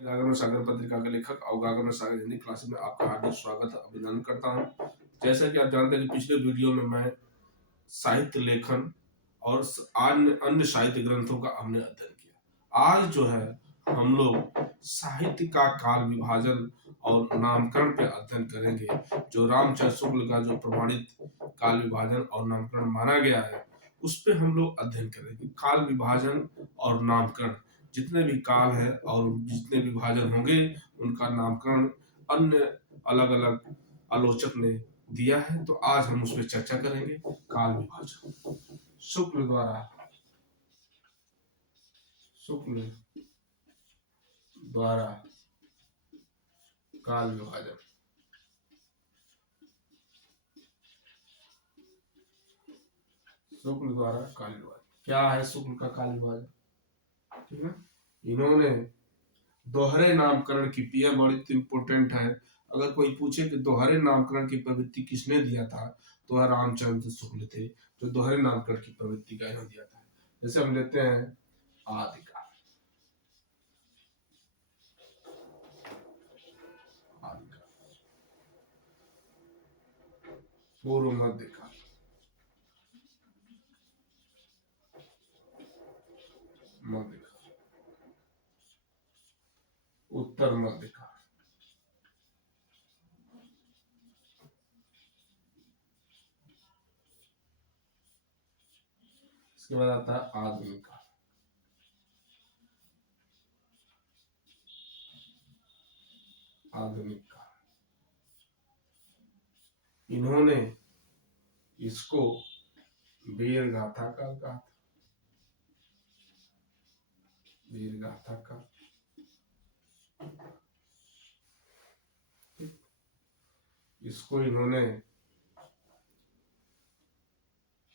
गागन सागर पत्रिका के लेखक और गागन सागर हिंदी क्लासेस में आपका हार्दिक स्वागत अभिनंदन करता हूं। जैसा कि आप जानते हैं कि पिछले वीडियो में मैं साहित्य लेखन और अन्य अन्य साहित्य ग्रंथों का हमने अध्ययन किया। आज जो है हम लोग साहित्य का काल विभाजन और नामकरण पे अध्ययन करेंगे। जो रामचंद्र शुक्ल का जो प्रमाणित काल विभाजन और नामकरण माना गया है उस पे हम लोग अध्ययन करेंगे। काल विभाजन और नामकरण, जितने भी काल है और जितने विभाजन होंगे उनका नामकरण अन्य अलग अलग आलोचक ने दिया है, तो आज हम उस पर चर्चा करेंगे। काल विभाजन शुक्ल द्वारा काल विभाजन। शुक्ल द्वारा काल विभाजन क्या है? शुक्ल का काल विभाजन, ठीक है। इन्होंने दोहरे नामकरण की, यह बड़ी इंपोर्टेंट है। अगर कोई पूछे कि दोहरे नामकरण की प्रवृत्ति किसने दिया था, तो वह रामचंद्र शुक्ल थे, जो दोहरे नामकरण की प्रवृत्ति का दिया था। जैसे हम लेते हैं आदिकाल, पूर्व मध्यकाल, मध्यकाल, उत्तर मध्यकाल, इसके बाद आता है आधुनिक काल। आधुनिक काल इन्होंने इसको वीर गाथा काल कहा था। वीर गाथा काल, इसको इन्होंने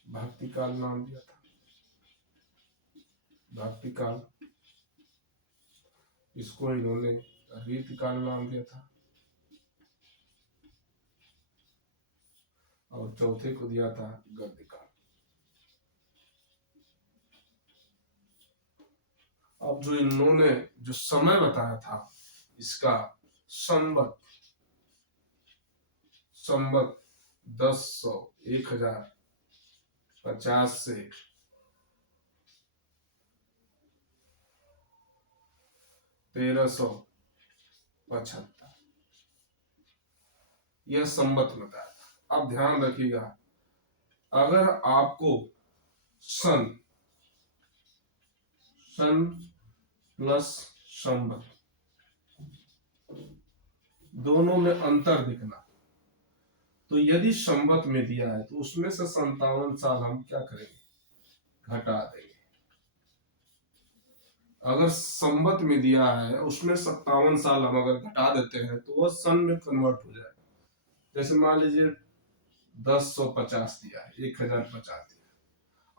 भक्ति काल नाम दिया था। भक्ति काल, इसको इन्होंने रीति काल नाम दिया था, और चौथे को दिया था गद्य काल। अब जो इन्होंने जो समय बताया था इसका संवत 1050 से 1375, यह संवत बताया था। अब ध्यान रखिएगा, अगर आपको सन प्लस संवत दोनों में अंतर दिखना, तो यदि संवत में दिया है तो उसमें से 57 साल हम क्या करेंगे? घटा देंगे। अगर संवत में दिया है उसमें 57 साल हम अगर घटा देते हैं तो वह सन में कन्वर्ट हो जाएगा। जैसे मान लीजिए 1050 दिया है, 1050 दिया,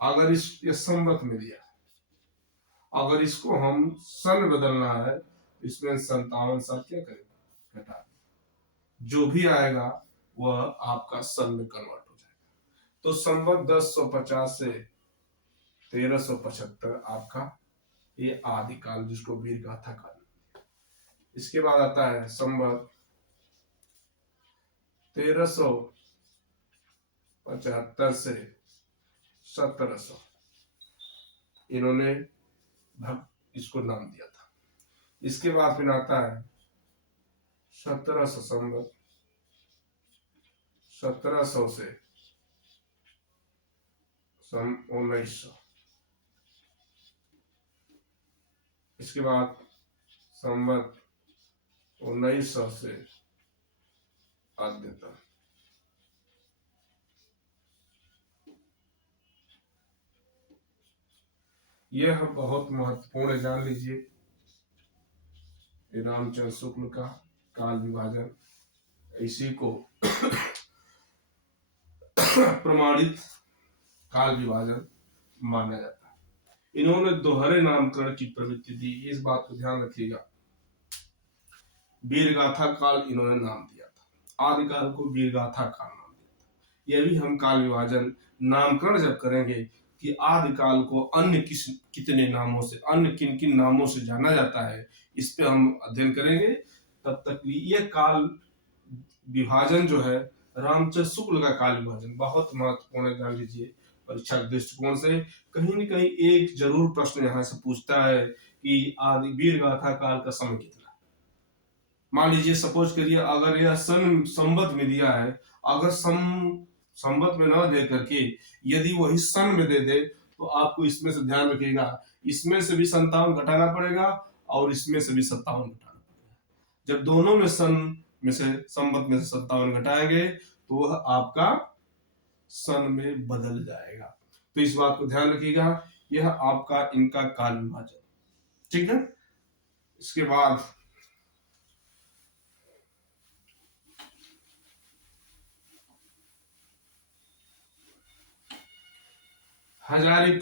अगर ये संवत में दिया है, अगर इसको हम सन बदलना है इसमें 57 साल क्या करेंगे? घटा देंगे। जो भी आएगा वह आपका सन में कन्वर्ट हो जाएगा। तो संवत 1050 से 1375 आपका ये आदिकाल, जिसको वीर गाथा काल। इसके बाद आता है संवत 1375 से 1700, इन्होंने इसको नाम दिया था। इसके बाद फिर आता है 1700 संवत 1700 से सन 1900। इसके बाद संवत 1900 से अद्यतन। यह बहुत महत्वपूर्ण, जान लीजिए। रामचंद्र शुक्ल का काल विभाजन, इसी को प्रमाणित काल विभाजन माना जाता है। इन्होंने दोहरे नामकरण की प्रवृत्ति दी, इस बात को ध्यान रखिएगा। वीरगाथा काल इन्होंने नाम दिया था, आदिकाल को वीरगाथा काल नाम दिया था। यह भी हम काल विभाजन नामकरण जब करेंगे कि आदिकाल को अन्य कितने नामों से, अन्य किन किन नामों से जाना जाता है, इस पे हम अध्ययन करेंगे। तब तक ये काल विभाजन जो है, रामचंद्र शुक्ल का काल विभाजन बहुत महत्वपूर्ण है, ध्यान दीजिए। परीक्षा के दृष्टिकोण से कहीं न कहीं एक जरूर प्रश्न यहाँ से पूछता है कि आदि वीर गाथा काल का समय कितना। मान लीजिए सपोज करिए, अगर यह सन संवत में दिया है, अगर संवत में न दे करके यदि वही सन में दे दे, तो आपको इसमें से ध्यान रखिएगा, इसमें से भी 57 घटाना पड़ेगा और इसमें से भी 57 घटाना पड़ेगा। जब दोनों में सन में से संवत में से 57 घटाएंगे तो वह आपका सन में बदल जाएगा। तो इस बात को ध्यान रखिएगा, यह आपका इनका काल विभाजन, ठीक है। इसके बाद हजारी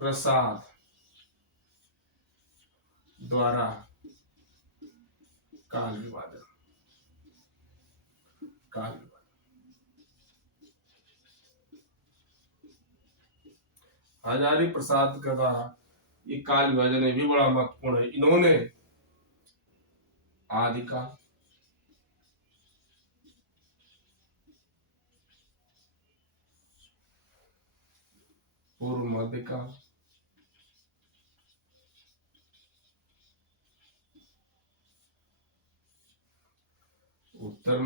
प्रसाद द्वारा काल विभाजन हजारी प्रसाद का द्वारा ये काल विभाजन भी बड़ा महत्वपूर्ण है। इन्होंने आदिकाल, पूर्व मध्यकाल, उत्तर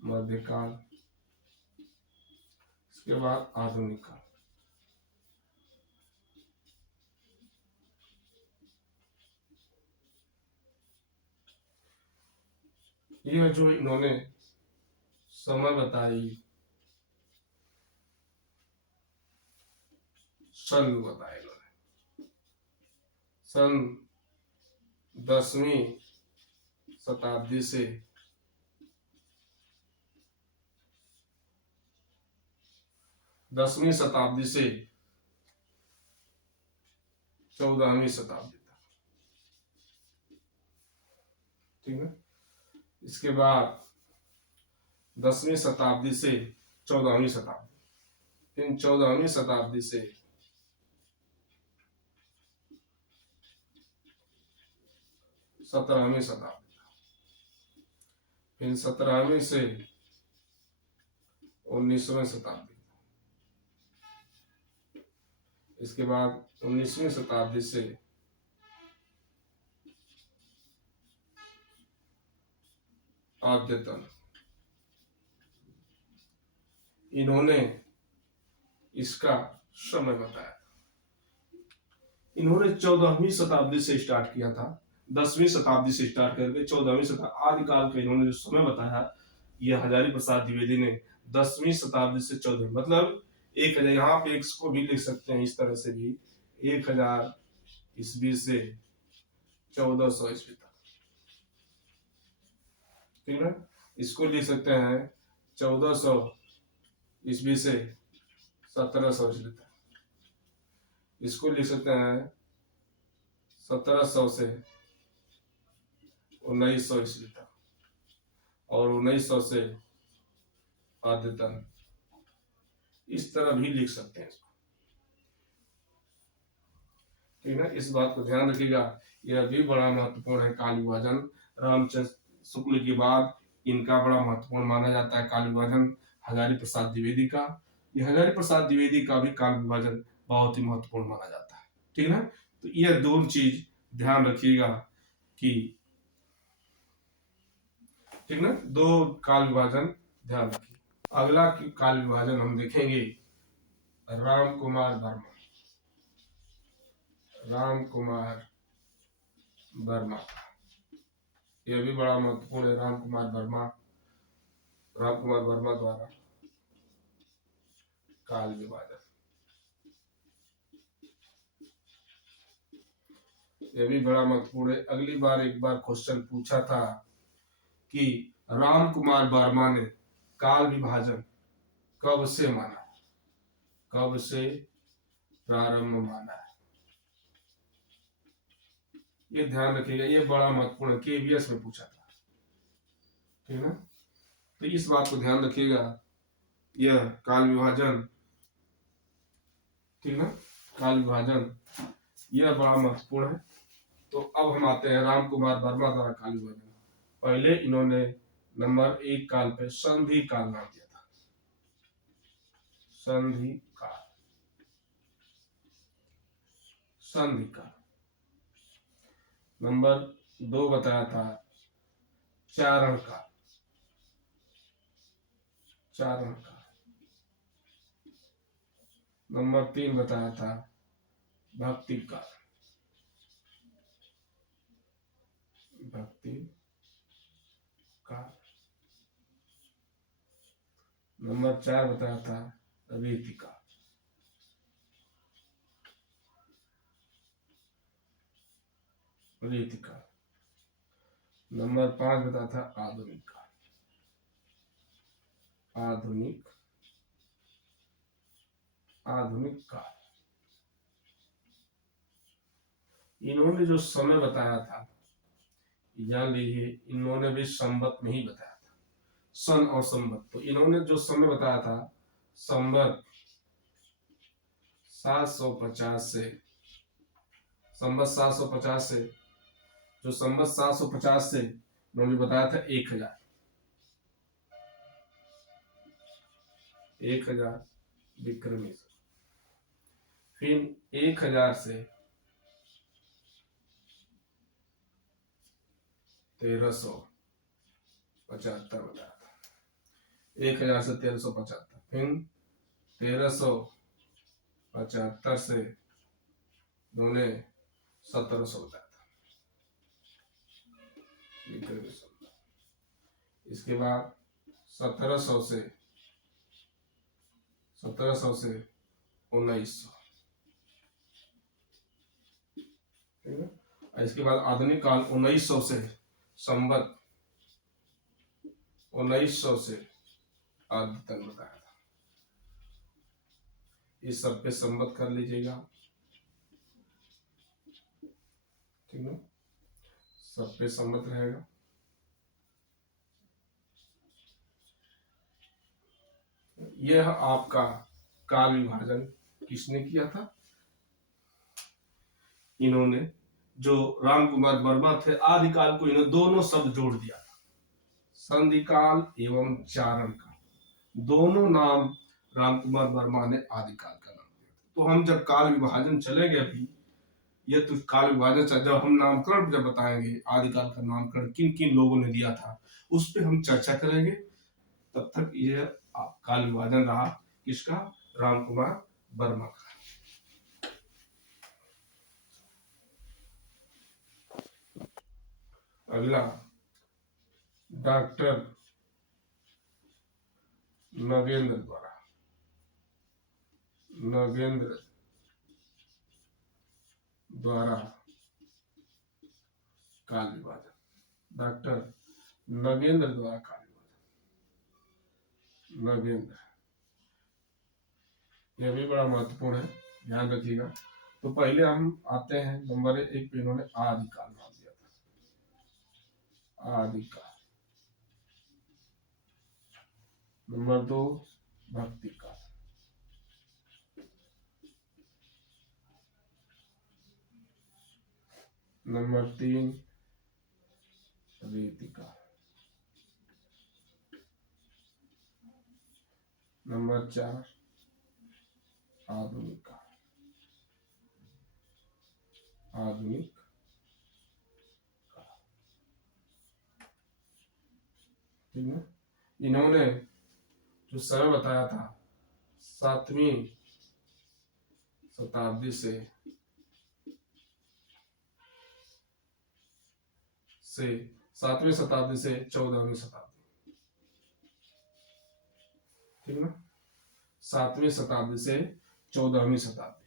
मध्यकाल, इसके बाद आधुनिक काल। यह जो इन्होंने समय बताई, सन बताया इन्होंने, सन 10वीं शताब्दी से 14वीं शताब्दी तक, ठीक है। इसके बाद 10वीं शताब्दी से 14वीं शताब्दी, फिर 14वीं शताब्दी से 17वीं शताब्दी, फिर 17वीं से 19वीं शताब्दी, इसके बाद 19वीं शताब्दी से अद्यतन। इन्होंने इसका समय बताया। इन्होंने 14वीं शताब्दी से स्टार्ट किया था, 10वीं शताब्दी से स्टार्ट करके 14वीं शताब्दी आदिकाल का इन्होंने जो समय बताया, यह हजारी प्रसाद द्विवेदी ने 10वीं शताब्दी से 14वीं, मतलब 1000, यहाँ पे इसको भी लिख सकते हैं इस तरह से भी, 1000 ईस्वी से 1400 ईस्वी तक, ठीक है। इसको लिख सकते हैं 1400 ईस्वी से 1700 ईस्वी तक, इसको लिख सकते हैं 1700 से 1900 ईस्वी तक, और 1900 से अद्यतन, इस तरह भी लिख सकते हैं इसको, ठीक है। इस बात को ध्यान रखिएगा, यह भी बड़ा महत्वपूर्ण है काल विभाजन। रामचंद्र शुक्ल के बाद इनका बड़ा महत्वपूर्ण माना जाता है काल विभाजन हजारी प्रसाद द्विवेदी का। यह हजारी प्रसाद द्विवेदी का भी काल विभाजन बहुत ही महत्वपूर्ण माना जाता है, ठीक है। तो यह दोनों चीज ध्यान रखिएगा कि, ठीक ना, दो काल विभाजन ध्यान रखिए। अगला काल विभाजन हम देखेंगे राम कुमार वर्मा, यह भी बड़ा महत्वपूर्ण है। राम कुमार वर्मा द्वारा काल विभाजन, यह भी बड़ा महत्वपूर्ण है। अगली बार एक बार क्वेश्चन पूछा था कि राम कुमार वर्मा ने काल विभाजन कब से माना, कब से प्रारंभ माना है, ये ध्यान रखिएगा, ये बड़ा महत्वपूर्ण है, केवीएस में पूछा था। ठीक है। तो इस बात को ध्यान रखिएगा, यह काल विभाजन, ठीक है, काल विभाजन यह बड़ा महत्वपूर्ण है। तो अब हम आते हैं राम कुमार वर्मा द्वारा काल विभाजन। पहले इन्होंने नंबर 1 काल पे संधि काल नाम दिया था, संधि काल, संधि काल। नंबर 2 बताया था चारण काल, चारण काल। नंबर 3 बताया था भक्ति काल, भक्ति काल। नंबर 4 बताया था रीति काल, रीति काल। नंबर 5 बताया था आधुनिक काल, आधुनिक, आधुनिक काल। इन्होंने जो समय बताया था, जान लीजिए, इन्होंने भी संवत में ही बताया था, सन और संवत। तो इन्होंने जो समय बताया था संवत 750 से, संवत 750 से, जो संवत 750 से इन्होंने बताया था 1000, 1000 विक्रमी। फिर 1000 से 1375 बताया था, 1000 से 1375। फिर 1375 से उन्होंने 1700 बताया था विक्रमी संवत। इसके बाद 1700 से 1900, ठीक है। इसके बाद आधुनिक काल 1900 से संवत 1900 से आदि तक बताया था। इस सब पे संवत कर लीजिएगा, ठीक है, सब पे संवत रहेगा। यह आपका काल विभाजन किसने किया था? इन्होंने, जो राम कुमार वर्मा थे, आदिकाल को इन्होंने दोनों शब्द जोड़ दिया था, संधि काल एवं चारण काल, दोनों नाम राम कुमार वर्मा ने आदिकाल का नाम दिया। तो हम जब काल विभाजन चलेंगे अभी, ये तो काल विभाजन जब हम नामकरण जब बताएंगे, आदिकाल का नामकरण किन किन लोगों ने दिया था उस पर हम चर्चा करेंगे। तब तक ये काल विभाजन रहा किसका? राम कुमार वर्मा का। अगला डॉक्टर नगेंद्र द्वारा, नगेंद्र द्वारा काल विभाजन, डॉक्टर नगेंद्र द्वारा काल विभाजन, नगेंद्र, यह भी बड़ा महत्वपूर्ण है, ध्यान रखिएगा। तो पहले हम आते हैं नंबर 1 पे, इन्होंने आदिकाल नाम दिया था, आदिकाल। नंबर 2 भक्ति काल, नंबर 3 रीति काल, नंबर 4 आधुनिक काल, आधुनिक काल, ठीक है। इन्होंने जो समय बताया था 7वीं शताब्दी से 7वीं शताब्दी से 14वीं शताब्दी, ठीक है ना, 7वीं शताब्दी से 14वीं शताब्दी,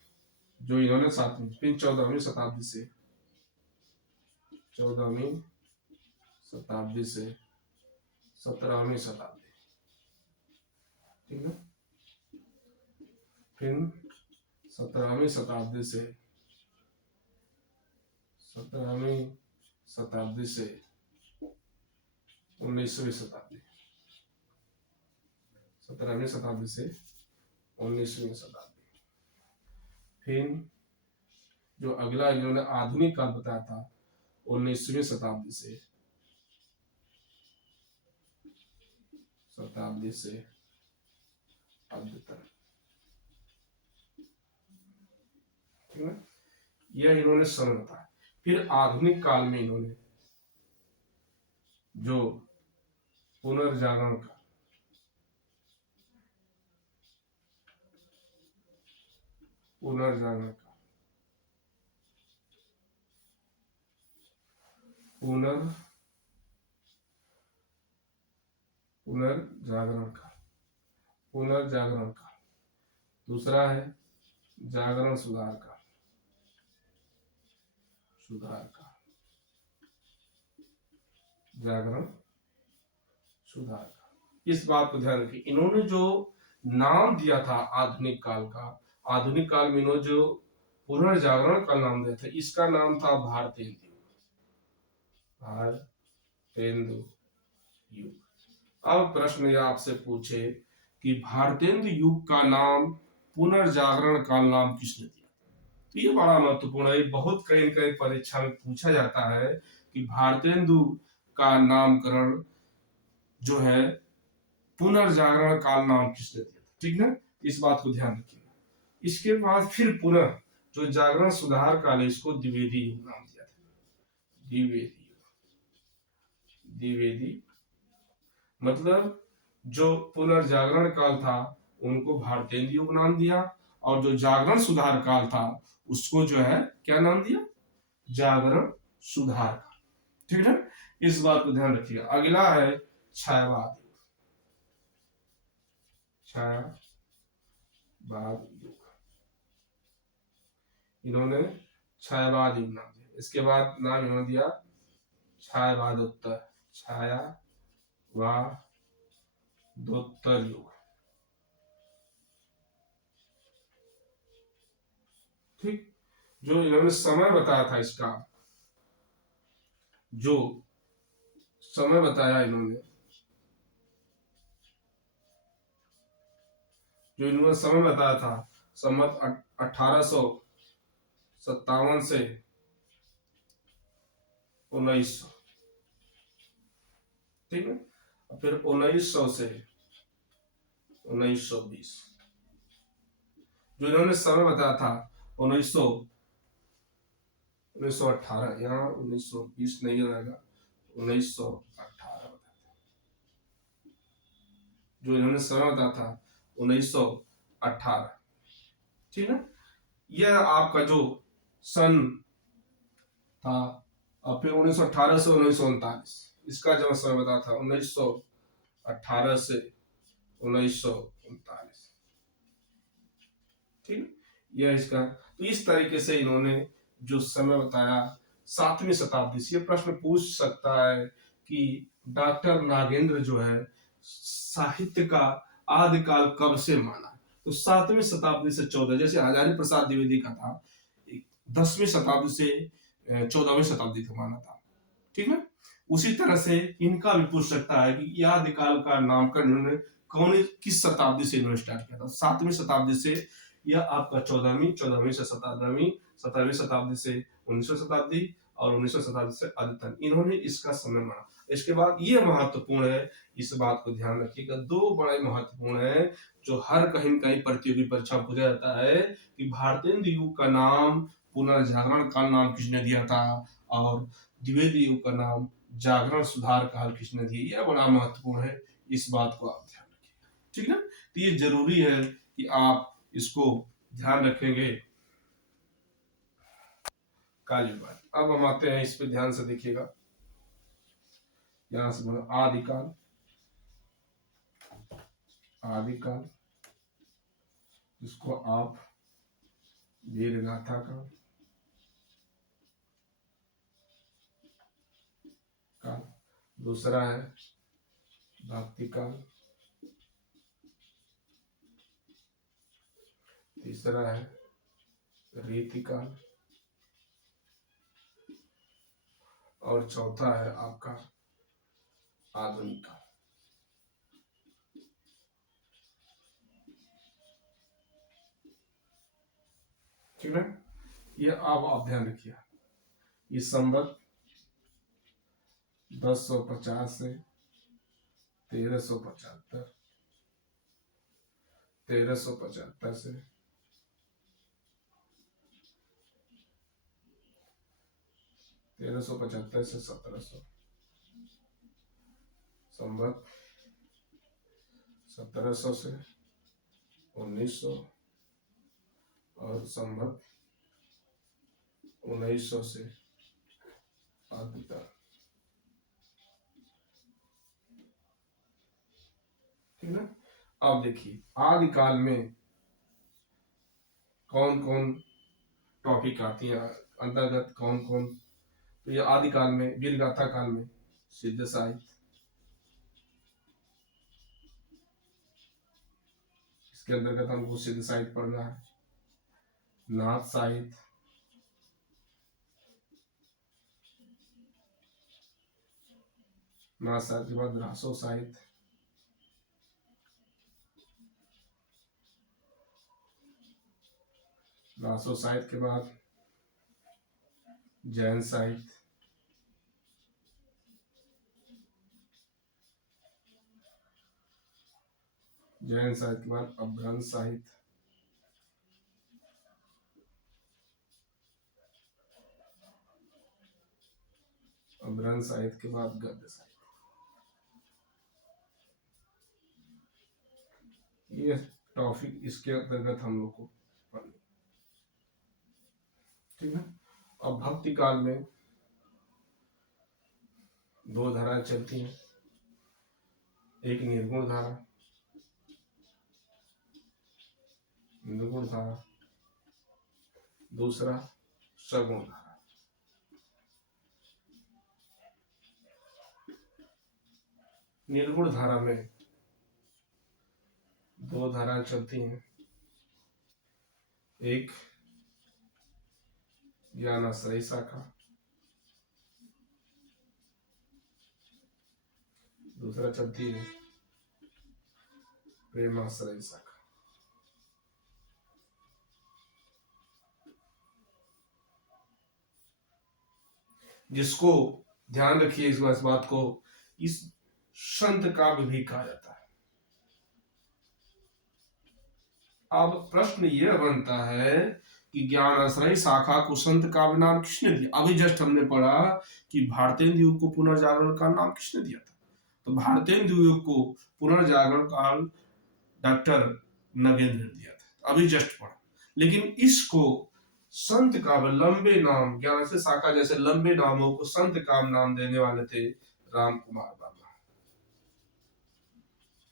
जो इन्होंने 7वीं, फिर 14वीं शताब्दी से 14वीं शताब्दी से 17वीं शताब्दी, ठीक है। फिर 17वीं शताब्दी से 17वीं शताब्दी से 19वीं शताब्दी, 17वीं शताब्दी से 19वीं शताब्दी। फिर जो अगला इन्होंने आधुनिक काल बताया था 19वीं शताब्दी से अद्यतन, ठीक है, यह इन्होंने समय बताया। फिर आधुनिक काल में इन्होंने जो पुनर्जागरण का पुनर्जागरण का पुनर्जागरण का दूसरा है जागरण सुधार का जागरण सुधार का। इस बात को ध्यान रखिए, इन्होंने जो नाम दिया था आधुनिक काल का, आधुनिक काल में इन्होंने जो पुनर्जागरण का नाम दिया था, इसका नाम था भारतेंदु युग। अब प्रश्न यह आपसे पूछे कि भारतेंदु युग का नाम पुनर्जागरण का नाम किसने दिया? तो ये बड़ा महत्वपूर्ण है, बहुत कई कई परीक्षा में पूछा जाता है कि भारतेंदु का नामकरण जो है पुनर्जागरण काल नाम किसने दिया, ठीक है, इस बात को ध्यान रखिएगा। इसके बाद फिर पुनः जो जागरण सुधार काल है, इसको द्विवेदी युग नाम दिया था। द्विवेदी मतलब जो पुनर्जागरण काल था उनको भारतेंदु युग नाम दिया, और जो जागरण सुधार काल था उसको जो है क्या नाम दिया, जागरण सुधार काल, ठीक है, इस बात को ध्यान रखिएगा। अगला है छायावाद युग, इन्होंने छायावाद युग नाम दिया। इसके बाद नाम इन्होंने दिया छायावादोत्तर युग, ठीक। जो इन्होंने समय बताया था, इसका जो समय बताया इन्होंने, समय बताया था संवत 1857 से 1900, ठीक है, फिर 1900 से 1920, जो इन्होंने समय बताया था 1918, यहाँ 1920 नहीं रहेगा, 1918 बताया, जो इन्होंने समय बताया था 1918, ठीक है। यह आपका जो सन था, और फिर 1918 से 1939, इसका जब समय बताया था 1918 से 1939, ठीक, यह इसका। तो इस तरीके से इन्होंने जो समय बताया 7वीं शताब्दी से। ये प्रश्न पूछ सकता है कि डॉक्टर नागेंद्र जो है साहित्य का आदिकाल कब से माना, तो 7वीं शताब्दी से 14, जैसे हजारी प्रसाद द्विवेदी का था 10वीं शताब्दी से 14वीं शताब्दी तक माना था, ठीक है। उसी तरह से इनका भी पूछ सकता है कि यह आदिकाल का नामकरण इन्होंने किस शताब्दी से इन्होंने स्टार्ट किया था, 7वीं शताब्दी से, यह आपका 14वीं से 17वीं शताब्दी से 19वीं शताब्दी, और 19वीं शताब्दी से अद्यतन इन्होंने इसका समय माना। इसके बाद ये महत्वपूर्ण है, इस बात को ध्यान रखिएगा, दो बड़े महत्वपूर्ण है जो हर कहीं कहीं प्रतियोगी परीक्षा पूछा जाता है कि भारतेंदु युग का नाम पुनर्जागरण काल नाम किसने दिया था, और द्विवेदी युग का नाम जागरण सुधार काल किसने दिया। यह बड़ा महत्वपूर्ण है, इस बात को आप ध्यान रखिएगा, ठीक है। तो ये जरूरी है कि आप इसको ध्यान रखेंगे। कालयुग, अब हम आते हैं इस पे, ध्यान से देखिएगा, यहां से बोलो आदिकाल, इसको आप वीरगाथा का काल, दूसरा है भक्ति काल, तीसरा है रीति काल, और चौथा है आपका आधुनिक काल। ठीक है, ये अब आप ध्यान रखिए, इस संवत 1050 से 1375, 1375 से 1375 से 1700, संवत 1700 से 1900 और संवत 1900 से आदिकाल। ठीक है, अब देखिए आदिकाल में कौन कौन टॉपिक आती है, अंतर्गत कौन कौन। तो ये आदिकाल में वीरगाथा काल में सिद्ध साहित्य, इसके अंतर्गत हमको सिद्ध साहित्य पढ़ना है। नाथ साहित्य, नाथ साहित्य के बाद रासो साहित्य, रासो साहित्य के बाद जैन साहित्य, जैन साहित्य के बाद अपभ्रंश साहित्य, अपभ्रंश साहित्य के बाद गद्य साहित्य। ये टॉपिक इसके अंतर्गत हम लोग को पढ़ना। ठीक है, अब भक्ति काल में दो धाराएं चलती हैं, एक निर्गुण धारा, निर्गुण धारा, दूसरा सगुण धारा। निर्गुण धारा में दो धाराएं चलती हैं, एक ज्ञानाश्रयी शाखा, दूसरा चलती है प्रेमाश्रयी शाखा। जिसको ध्यान रखिए इस बात को, इस संत काव्य भी कहा जाता है। अब प्रश्न यह बनता है कि ज्ञानाश्रयी शाखा को संत काव्य नाम किसने दिया। अभी जस्ट हमने पढ़ा कि भारतेंदु युग को पुनर्जागरण का नाम किसने दिया था, तो भारतेंदु युग को पुनर्जागरण काल डॉक्टर नगेंद्र ने दिया था, अभी जस्ट पढ़ा। लेकिन इसको संत काव्य, लंबे नाम, ज्ञानाश्रयी शाखा जैसे लंबे नामों को संत काव्य नाम देने वाले थे राम कुमार वर्मा।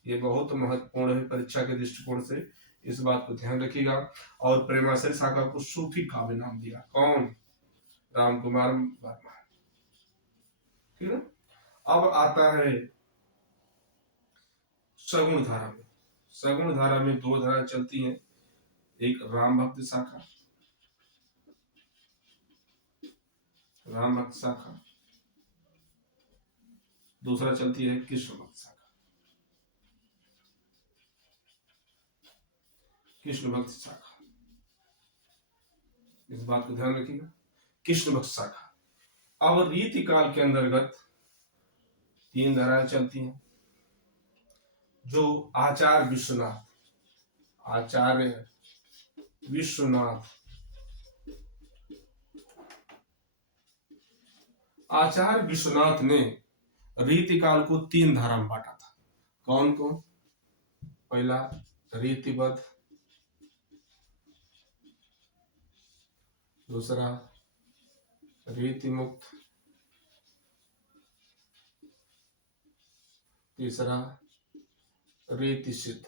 ये बहुत महत्वपूर्ण है परीक्षा के दृष्टिकोण से, इस बात को ध्यान रखिएगा। और प्रेमाश्रयी शाखा को सूफी काव्य नाम दिया, कौन, राम कुमार वर्मा। ठीक है, अब आता है सगुण धारा में। सगुण धारा में दो धारा चलती हैं, एक राम भक्त शाखा, राम भक्त शाखा, दूसरा चलती है कृष्ण भक्त शाखा, कृष्ण भक्त शाखा। इस बात को ध्यान रखिएगा, कृष्ण भक्त शाखा। अब रीति काल के अंतर्गत तीन धाराएं चलती हैं, जो आचार्य विश्वनाथ, आचार्य विश्वनाथ, आचार्य विश्वनाथ ने रीतिकाल को तीन धारा में बांटा था। कौन कौन, पहला रीतिबद्ध, दूसरा रीति मुक्त, तीसरा रीति सिद्ध,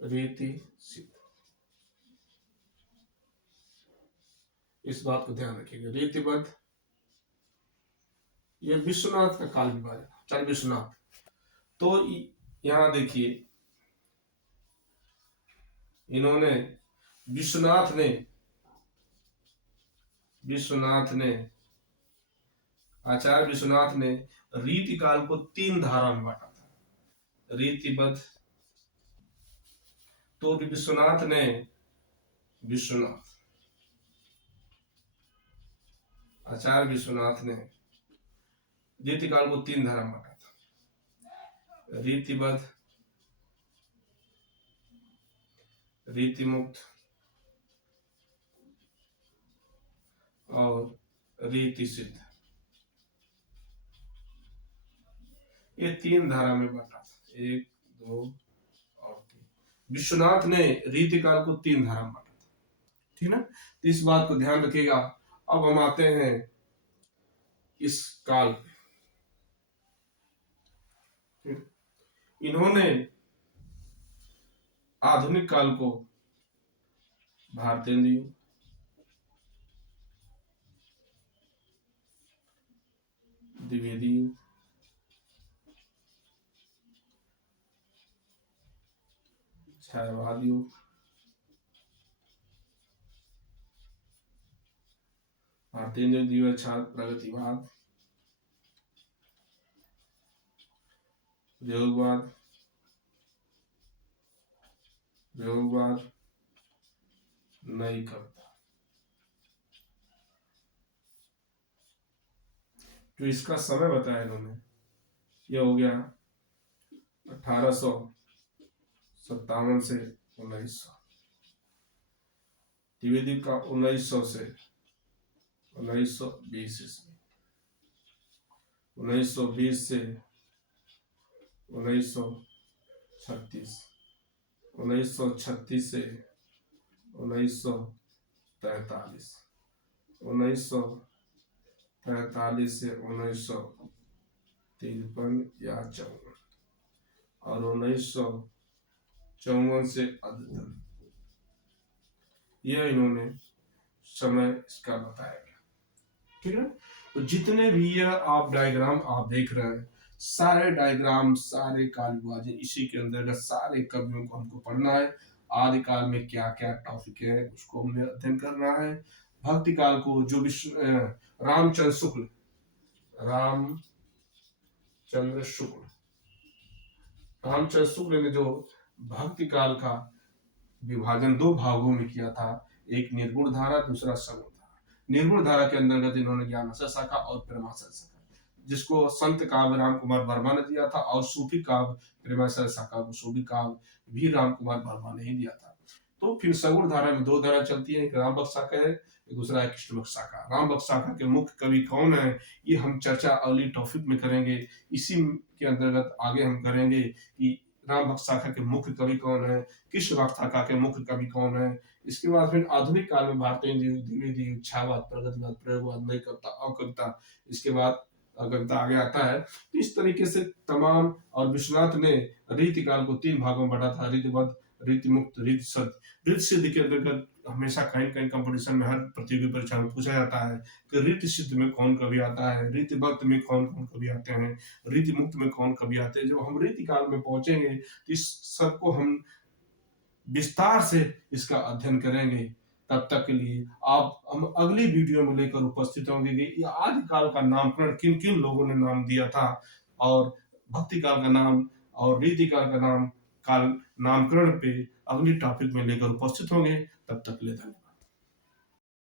रीति सिद्ध। इस बात को ध्यान रखिएगा। रीतिबद्ध, ये विश्वनाथ का काल विभाजन, आचार्य विश्वनाथ। तो यहां देखिए, इन्होंने विश्वनाथ ने आचार्य विश्वनाथ ने रीति काल को 3 धारा में बांटा था। रीतिबद्ध, तो विश्वनाथ आचार्य विश्वनाथ ने रीति काल को 3 धारा में बांटा था। रीतिबद्ध, रीति मुक्त और रीति सिद्ध, ये 3 धारा में बांटा था। 1, 2 और 3। विश्वनाथ ने रीति काल को 3 धारा में बांटा था, ठीक ना। तो इस बात को ध्यान रखिएगा। अब हम आते हैं इस काल पे। इन्होंने आधुनिक काल को भारतेंदु युग, द्विवेदी युग, छायावाद युग, भारतेंदु द्विवेदी छाया प्रगतिवाद, प्रयोगवाद, नई कविता। जो इसका समय बताया इन्होंने, यह हो गया 1857 से 1900। द्विवेदी का 1900 से 1920 ईस्वी, 1920 से 1936, 1936 से 1943, 1943 से 1953 या 54 और 1954 से अद्यतन, यह इन्होंने समय इसका बताया गया, ठीक है। तो जितने भी यह आप डायग्राम आप देख रहे हैं, सारे डायग्राम, सारे काल विभाजन इसी के अंतर्गत सारे कवियों को हमको पढ़ना है। आदि काल में क्या क्या टॉपिक है उसको हमने अध्ययन करना है। भक्ति काल को जो रामचंद्र शुक्ल ने जो भक्ति काल का विभाजन 2 भागों में किया था, एक निर्गुण धारा, दूसरा सगुण धारा। निर्गुण धारा के अंतर्गत इन्होंने ज्ञानाशय शाखा और प्रेमाशय शाखा, जिसको संत काव्य राम कुमार वर्मा ने दिया था, और सूफी काव्य प्रेमाशय शाखा को सूफी काव्य भी राम कुमार वर्मा ने ही दिया था। तो फिर सगुण धारा में 2 धारा चलती है, एक राम भक्त शाखा है, दूसरा है कृष्ण भक्त शाखा। राम भक्त शाखा के मुख्य कवि कौन है, ये हम चर्चा अगली टॉपिक में करेंगे। इसी के अंतर्गत आगे हम करेंगे कि राम भक्त शाखा के मुख्य कवि कौन है, कृष्ण भक्त शाखा के मुख्य कवि कौन है। इसके बाद फिर आधुनिक काल में भारतेंदु युग, द्विवेदी युग, छायावाद, प्रगतिवाद, प्रयोगवाद, नई कविता, अकविता, इसके बाद कविता आगे आता है। तो इस तरीके से तमाम, और विश्वनाथ ने रीति काल को 3 भागों में बांटा था, रीतिबद्ध, रीति मुक्त, रीति सिद्ध। रीति सिद्ध के अंतर्गत हमेशा कहीं कहीं कंपटीशन में, हर प्रतियोगी परीक्षा में पूछा जाता है कि रीति सिद्ध में कौन कवि आता है, रीति भक्त में कौन कौन कवि आते हैं, रीति मुक्त में कौन कवि आते हैं। जब हम रीति काल में पहुंचेंगे तो इस सबको हम विस्तार से इसका अध्ययन करेंगे। तब तक के लिए हम अगली वीडियो में लेकर उपस्थित होंगे कि आदि काल का नामकरण किन किन लोगों ने नाम दिया था, और भक्ति काल का नाम और रीति काल का नामकरण पे अगली टॉपिक में लेकर उपस्थित होंगे। तब तक ले धन्यवाद।